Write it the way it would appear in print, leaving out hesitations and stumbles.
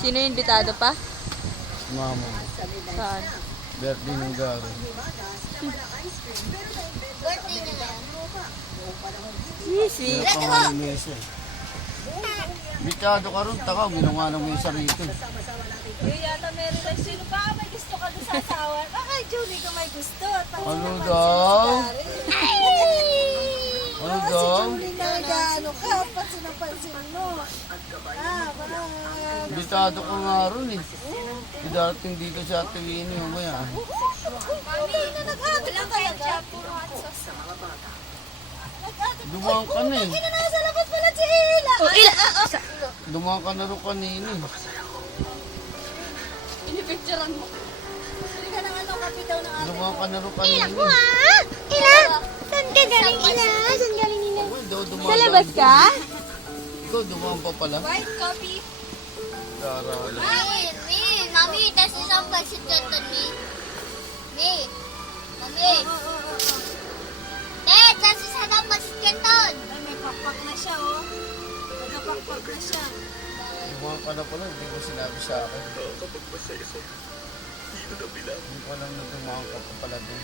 Sino yung invitado pa? Mama. Saan? Birthday ng Garo. Birthday niya lang. Sweet. Kaya pa nga yung mesa. Bitado ka ron, taka, ginawa ng mesa rito. Yung yata meron tayo. Sino ba may gusto ka doon sa asawa? Baka Julie ka may gusto. Ano daw? Ano daw? Julie na nag-ano ka. Pansin mo. Parang... Bitado ka nga ron eh. Dadating dito sa Atiwini mamaya. Mami, na nag-ano ka talaga. Dumaan ka na eh. Ina na sa labas pala si Ila. Oh, ila! Dumaan ka na rin kanina eh. Pinipicturean mo. Hindi ka ng ano, kapi daw ng ate. Dumaan ka na rin kanina. Ila! Saan ka galing, Ila? Saan galing, Ila? Uy, daw dumaan Sa labas ka? Ikaw dumaan pa pala. White coffee. Dara. Mami, tas isang pansit canton, Mi. Mi. Mami. Tas isang pansit canton. Ay, may pakpak na siya, oh. Nagkapakpak na siya. Dumaan ka na pala, hindi mo sinabi sa akin. Hindi ko alam na dumaan ka pa pala din.